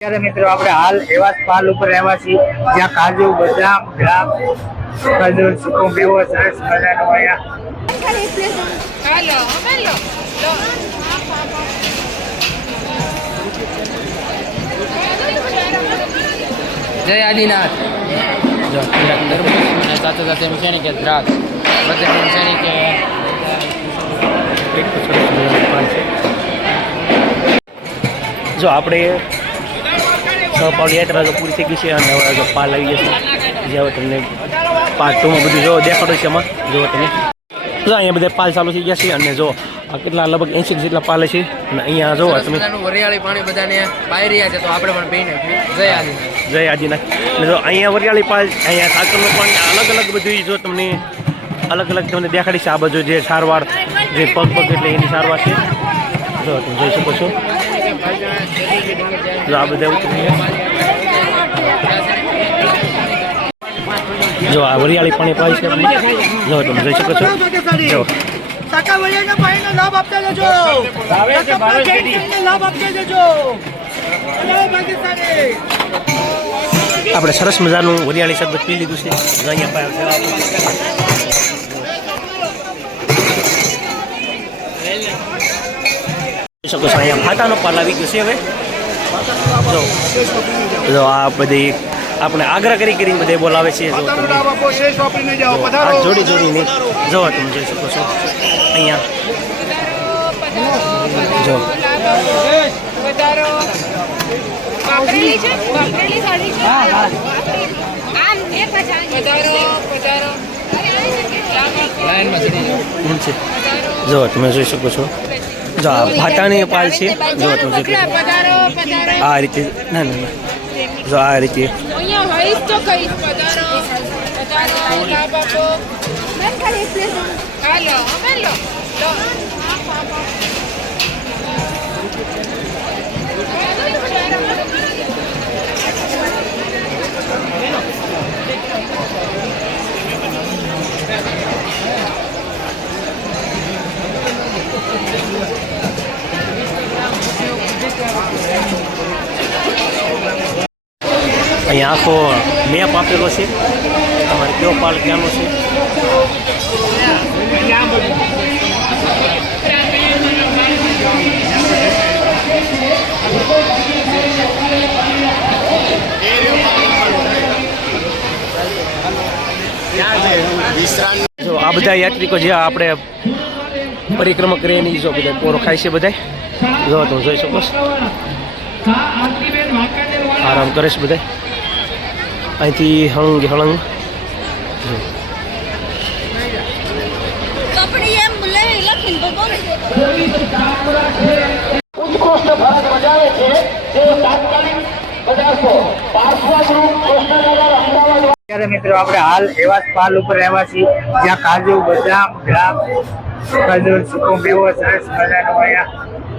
ત્યારે મિત્રો આપણે હાલ એવા પાલ ઉપર આવ્યા છીએ જ્યાં કાજુ બદામ ગ્રામ ખજૂર સૂકો મેવો સરસ મજાનો જય આદિનાથ જો સાથે સાથે છે કે દ્રાક્ષ બધા છે કે જો આપણે પાલ યાત્રા તો પૂરી થઈ ગઈ છે અને હવે પાલ આવી જશે જે હવે તમને પાર્ટ ટુમાં બધું જો દેખાડો છે એમાં જો તમે જો અહીંયા બધા પાલ ચાલુ થઈ ગયા છે અને જો આ કેટલા લગભગ 80 જેટલા પાલ છે અને અહીંયા જો તમે વરિયાળી પાણી બધાને પાઈ રહ્યા છે તો આપણે પણ પીને જય આદિનાથ જય આદિનાથ અને જો અહીંયા વરિયાળી પાલ અહીંયા સાકરનું પાણી અલગ અલગ બધું જો તમને અલગ અલગ તમને દેખાડી છે આ બાજુ જે સારવાર જે પગ એટલે એની સારવાર છે જો તમે જોઈ શકો છો આ બધા જો આ વરિયાળી પાણી પાય છે જો તમે જોઈ શકો છો જો આપણે સરસ મજાનું વરિયાળી શરબત પી લીધું છે અહીંયા પાય શકો છો અહીંયા ફાટાનો પાલ આવી ગયો છે હવે જો આ બધી આપણે આગ્રહ કરીને બધે બોલાવે છે જો તમે જોડી જોડીને જો તમે જોઈ શકો છો અહીંયા જો જો તમે જોઈ શકો છો જો આ ભાટાની પાલ છે જો તમે આ રીતે ના ના ના જો આ રીતે અહીંયા આખો મેપ આપેલો છે તમારે કયો પાલ ક્યાંનો છે જો આ બધા યાત્રિકો જે આપણે પરિક્રમા કરીએ એની જો બધા પોરો ખાય છે બધા જો તમે જોઈ શકો છો આરામ કરે છે બધા અહીંથી હળંગ હળંગ ત્યારે મિત્રો આપણે હાલ એવા પાલ ઉપર આવ્યા છીએ જ્યાં કાજુ બદામ ગ્રામ ખજૂર સૂકો મેવો સરસ મજાનો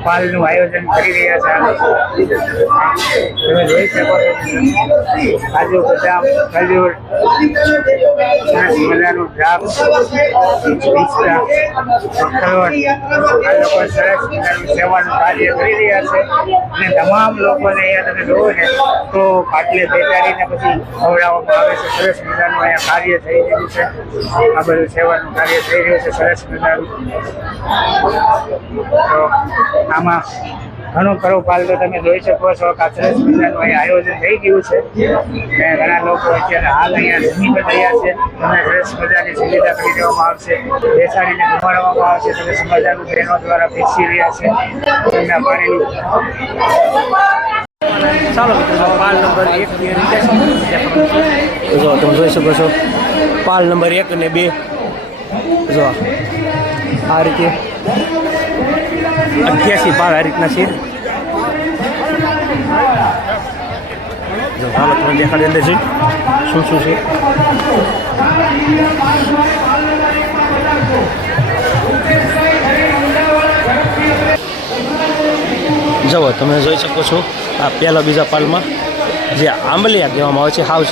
પાલનું આયોજન કરી રહ્યા છે તમે જોઈ શકો છો કાજુ બદામ ખજૂર સરસ મજાનું ડ્રામ પિસ્તા અખરોટ આ લોકો સરસ મજાનું સેવાનું કાર્ય કરી રહ્યા છે અને તમામ લોકોને અહીંયા તમે જોવો ને તો પાટલે બેસાડીને પછી ખવડાવવામાં આવે છે સરસ મજાનું અહીંયા કાર્ય થઈ રહ્યું છે આ બધું સેવાનું કાર્ય થઈ રહ્યું છે સરસ મજાનું તો આમાં ઘણું ખરું પાલ તો તમે જોઈ શકો છો કે આ સરસ મજાનું અહીંયા આયોજન થઈ ગયું છે અને ઘણા લોકો અત્યારે હાલ અહીંયા જમી રહ્યા છે તમને સરસ મજાની સુવિધા કરી દેવામાં આવશે બેસાડીને જમાડવામાં આવશે સરસ મજાનું બહેનો દ્વારા પીરસી રહ્યા છે તેમના પાણીનું ચાલો પાલ નંબર 1 જો તમે જોઈ શકો છો પાલ નંબર 1 અને 2 જો આ રીતે 88 પાલ આ રીતના છે જો હાલો તમે દેખાડી અંદર છે શું શું છે જુઓ તમે જોઈ શકો છો આ પહેલા બીજા પાલમાં જે આંબલિયા કહેવામાં આવે છે હાઉસ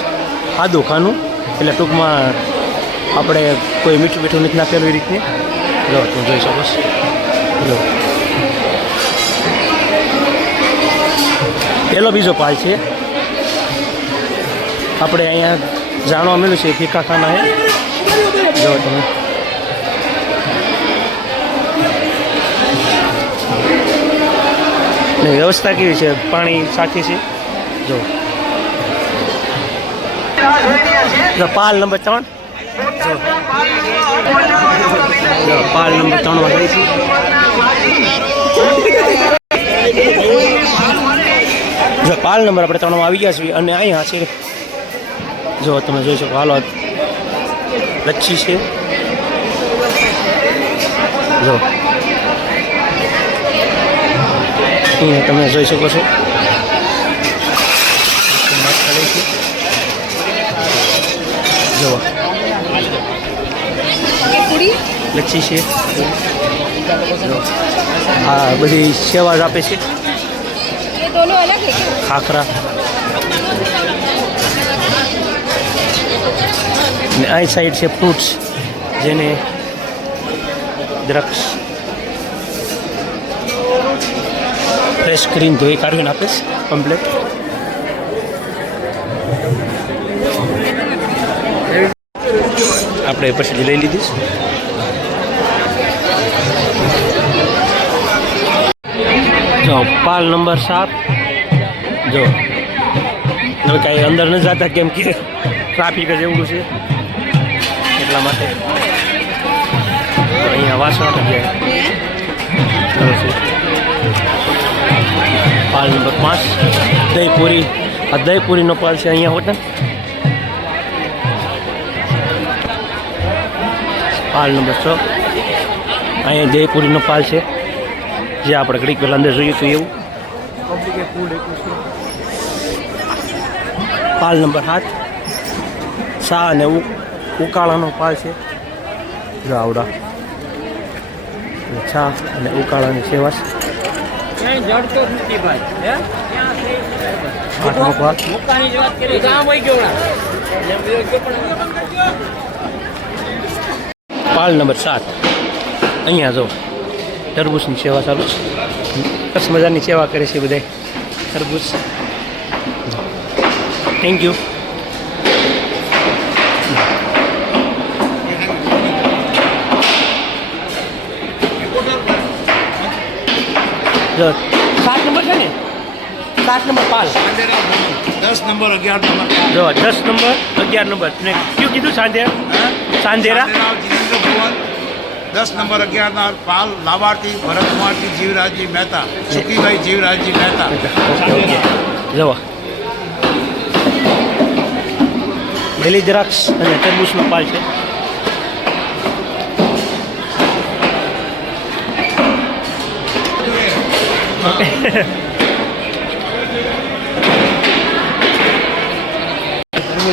આદુ ખાનું એટલે ટૂંકમાં આપણે કોઈ મીઠું મીઠું નથી નાખેલું એ રીતની જો તમે જોઈ શકો છો જો પેલો બીજો પાલ છે. આપણે અહીંયા જાણવા મળ્યું છે ફીકા ખાના હે. જો તમે ને વ્યવસ્થા કેવી છે, પાણી સાથે છે. જો પાલ નંબર 3. જો પાલ નંબર 3 માં ગઈ છે. જો પાલ નંબર આપણે 3 માં આવી ગયા છીએ અને અહીંયા છે જો તમે જોઈ શકો હાલો લચ્છી છે. જો અહીંયા તમે જોઈ શકો છો જો લચ્છી છે. હા બધી સેવા જ આપે છે. ખાખરા ને આ સાઈડ છે ફ્રૂટ્સ જેને દ્રાક્ષ ફ્રેશ કરીને ધોઈ કાઢીને આપે છે કમ્પ્લેટ. આપણે પછી લઈ લીધી છે. જો પાલ નંબર 7. જો હવે કાંઈ અંદર ન જતા કેમ કે ટ્રાફિક જ એવું છે એટલા માટે અહીંયા વાસણ જગ્યાએ પાલ નંબર 5 દહીંપુરી. આ દહીંપુરીનો પાલ છે અહીંયા હોટલ. પાલ નંબર 6 અહીંયા દહીંપુરીનો પાલ છે જે આપણે ઘડીક પહેલાં અંદર જોયું હતું એવું. પાલ નંબર 7 શા અને ઉકાળાનો પાલ છે. જો આવડા ચા અને ઉકાળાની સેવા છે. 8મો પાલ. પાલ નંબર 7 અહીંયા જો તરબૂચની સેવા ચાલુ છે. સરસ મજાની સેવા કરે છે બધા તરબૂચ. Thank you. જો 7 નંબર છે ને 7 નંબર પાલ 10 નંબર 11 નંબર જો 10 નંબર 11 નંબર ને કયું કીધું સાંધેરા 10 નંબર 11 ના પાલ લાભાર્થી ભરતકુમારજી જીવરાજજી મહેતા સુખીભાઈ જીવરાજજી મહેતા. જવા લીલી દ્રાક્ષ અને તરબૂચનો પાલ છે.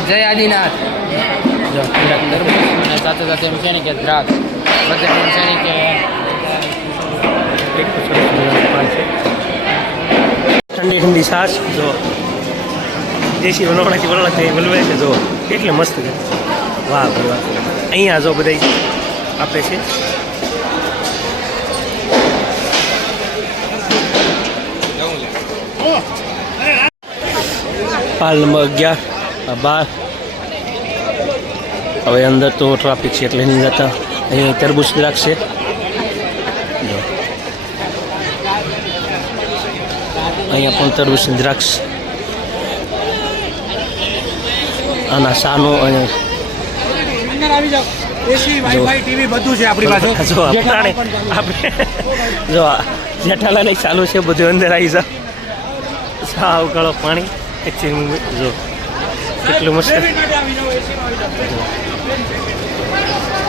જય આદિનાથ. જો તરબૂચ અને સાથે સાથે એમ છે ને કે દ્રાક્ષ બધે એમ છે ને કે ઠંડી ઠંડી છાશ જો દેશી બનાવવાથી બનાવવા બલવે છે. જો એટલે મસ્ત છે. વાહ ભાઈ વાહ. અહીંયા જો બધા આપે છે. પાલ નંબર 11 12. હવે અંદર તો ટ્રાફિક છે એટલે નહીં જતા. અહીંયા તરબૂચ દ્રાક્ષ છે. અહીંયા પણ તરબૂચની દ્રાક્ષ આના સાનો અને ટીવી બધું છે આપણી પાસે. જો આપણે જો જેઠાલાલ ચાલુ છે બધું અંદર આવી જાવ. સાવ ગળો પાણી જો કેટલું મસ્ત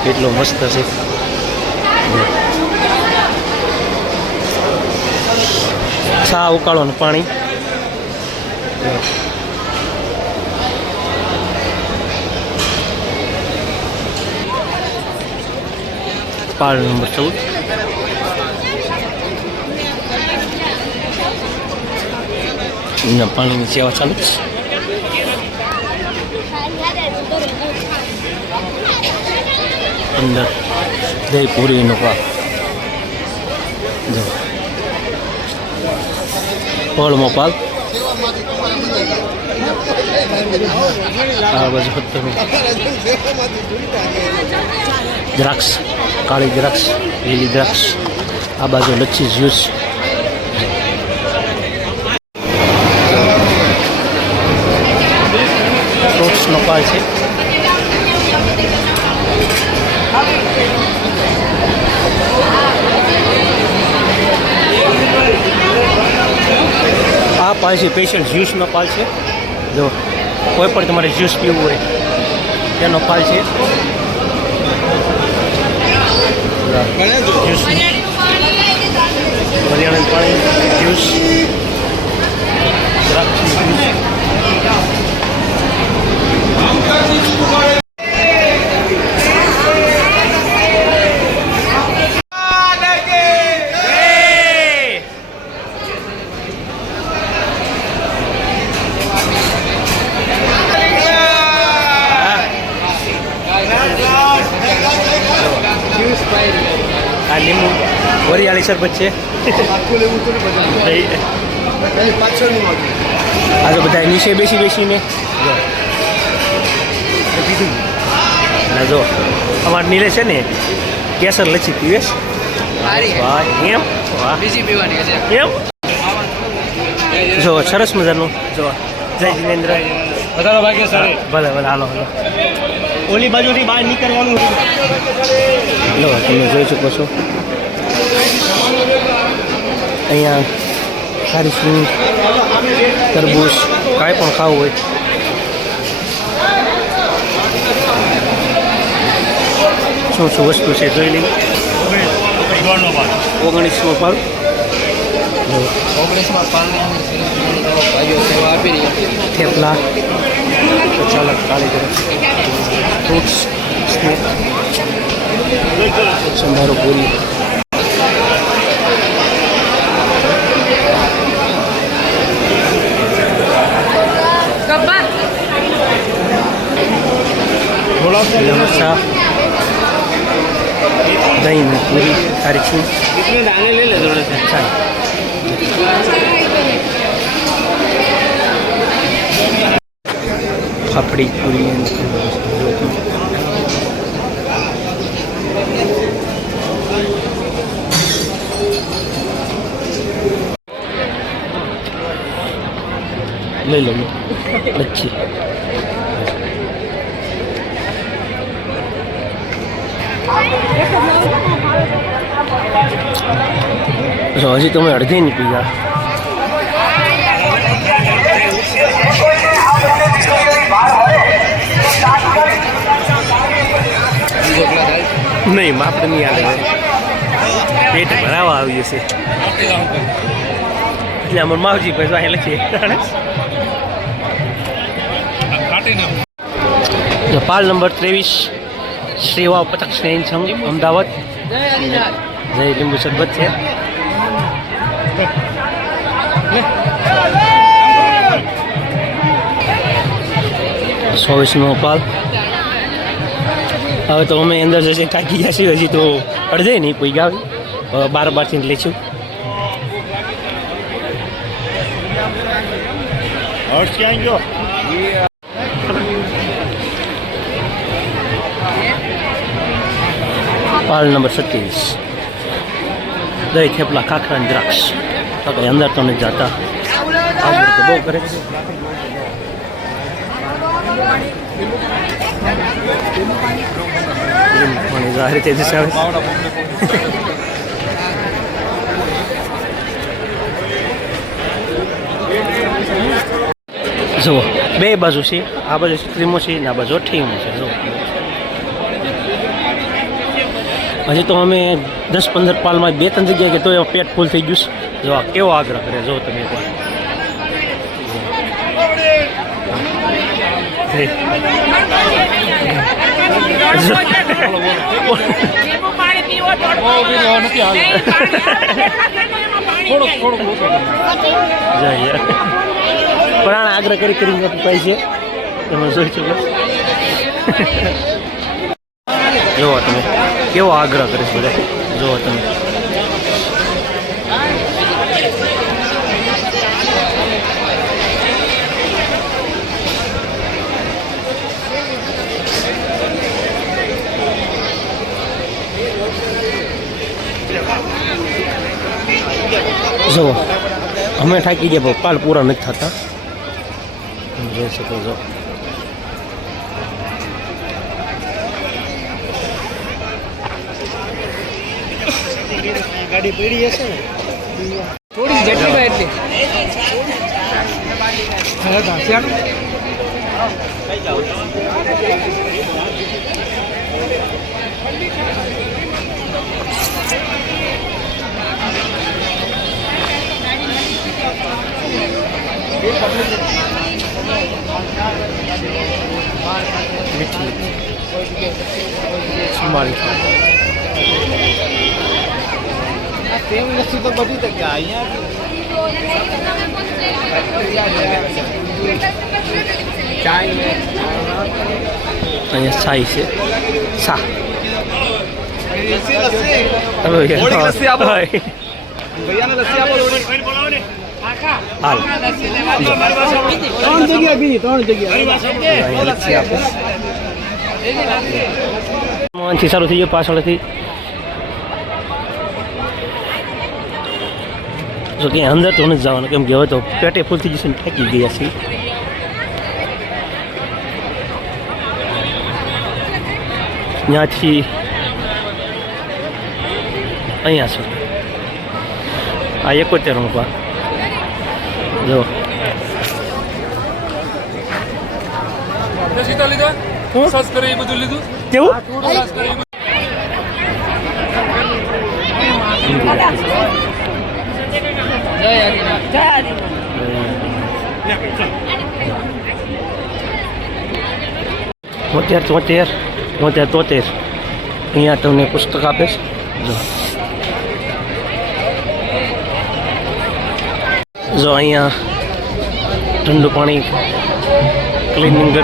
કેટલું મસ્ત છે. ચા ઉકાળવાનું પાણી. પાલ નંબર 14 પાણીની સેવા ચાલુ છે. અંદર દહીંપુરીનો પાક જો ફળનો પાક આ બાજુ તમે દ્રાક્ષ, કાળી દ્રાક્ષ, લીલી દ્રાક્ષ, આ બાજુ લચ્છી જ્યુસ. ફ્રૂટ્સનો પાલ છે. આ પાલ છે સ્પેશિયલ જ્યુસનો પાલ છે. જો કોઈ પણ તમારે જ્યુસ પીવું હોય તેનો પાલ છે. જ્યુસ હરિયાણા પાણી જ્યુસ, દ્રાક્ષનું જ્યુસ. આ લીંબુ વરિયાળી શરબત છે. આ તો બધા નીચે બેસીને જો અમારે નીલે છે ને કેસર લચ્છી પીવે. એમ એમ જો સરસ મજાનું. જો જય જિનેન્દ્ર. ભલે ભલે હાલો હાલો. ઓલી બાજુથી બહાર નીકળવાનું. લો તમે જોઈ શકો છો અહીંયા સારી ફ્રૂટ, તરબૂચ, કાંઈ પણ ખાવું હોય શું શું વસ્તુ છે જોઈ લઈએ. 19નો પાલ. 19માં ભાઈઓ સેવા આપી રહ્યા. થેપલા, ચાલક, કાળી દ્રાક્ષ, ફ્રૂટ્સ, સ્નેક, સંભારો, પૂરી. મરચા, દહીં, પૂરી, ખારીચું. પાપડી, પૂરી. લઈ લઈએ લચ્છી. જો હજી તમે અડધી નહીં પી ગયા. નહીં આપણે નહીં આવે, પેટ ભરાવા આવી જશે એટલે અમારે માવજી ભાઈ અહીં લખીએ. પાલ નંબર 23 સેવા પતક સ્નેહ સંઘ અમદાવાદ. જય લીંબુ શરબત છે. ચોવીસનો પાલ. હવે તો અમે અંદર જશે થાકી ગયા છીએ, હજી તો અડધે નહીં કોઈ ગાવી 12 લઈશું. પાલ નંબર 27 દહીં, થેપલા, ખાખરા અને દ્રાક્ષ. અંદર તો નથી જતા, બહુ કરે છે. જાહેર તે દિશા જુઓ બે બાજુ છે. આ બાજુ ક્રીમો છે ને આ બાજુ ઠીમો છે. જુઓ હજી તો અમે 10-15 પાલમાં 2-3 જગ્યાએ કે તો એમાં પેટ ફૂલ થઈ ગયું. જો આ કેવો આગ્રહ કરે જો તમે પણ આગ્રહ કરીને પાય છે તમે જોઈ શકો. જુઓ તમે કેવો આગ્રહ કરે છે બધા. જુઓ તમે અમે થાકી ગયા પણ પાલ પૂરા નથી થતા જોઈ શકો છો. ગાડી પડી હશે ને થોડી જેટલી હોય એટલી તેમ નથી તો બધી જગ્યા અહીંયા છાઈ છે સા હાલ ત્રણ જગ્યા કીધી ત્રણ જગ્યા થી સારું થઈ ગયું પાછળથી જો કે અંદર તો નથી જવાનું કેમ કે હવે તો પેટે ફૂલ થઈ જશે ને થાકી ગયા છીએ. ત્યાંથી અહીંયા છે આ 71 રૂપિયા જો કેવું તોતેર અહીંયા તમને પુસ્તક આપે છે જો અહીંયા ઠંડુ પાણી ક્લિનિંગ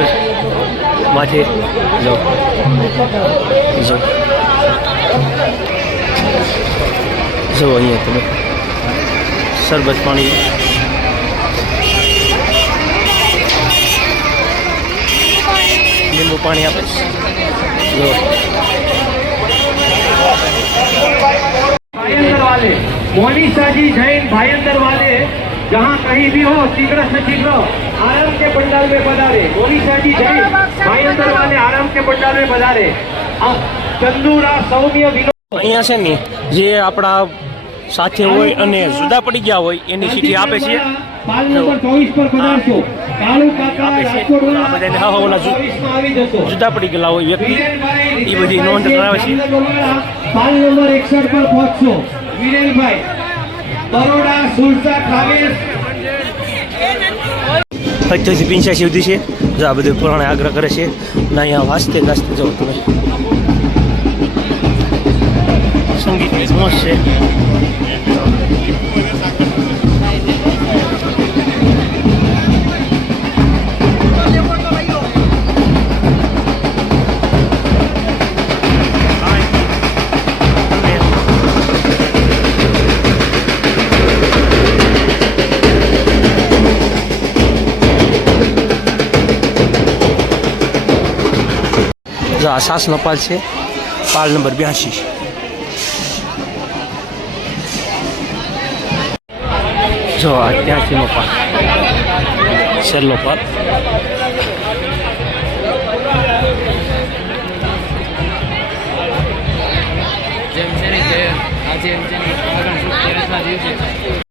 માથે જો જો જો અહીંયા તમે શરબત પાણી લીંબુ પાણી આપે છે જો भाईंदर वाले मोनिशा जी जैन भाईंदर वाले जहाँ कहीं भी हो शीघ्र से शीघ्र आराम के पंडाल में पधारे. मोनिशा जी जैन भाईंदर वाले आराम के पंडाल में पधारे. चंदूरा सौम्य विनोद અહીંયા છે ને જે આપણા સાથે હોય અને જુદા પડી ગયા હોય એની ચીઠી આપે છે पाल नंबर 24 पर पधारशो. कालू काका આપે છે રાજકોટ આ બધાને હા ઓલા 24 માં આવી જશો. જુદા પડી ગયેલા હોય વ્યક્તિ એ બધી નોંધ કરાવે છે. पाल नंबर 61 पर पहुंचो. વિરેલભાઈ બરોડા સુરસા ખાવેસ 85 થી 85 સુધી છે જો આ બધું પુરાણે આગ્રહ કરે છે અને અહીંયા વાંચતે ગાજતે જો તમે સંગીતની મોજ છે. જો આ સાસનો પાલ છે પાલ નંબર 82 જો આ ત્યાંથીનો પાલ છેલ્લો પાલ જેમ છે ને કે આજે એમ છે ને દિવસે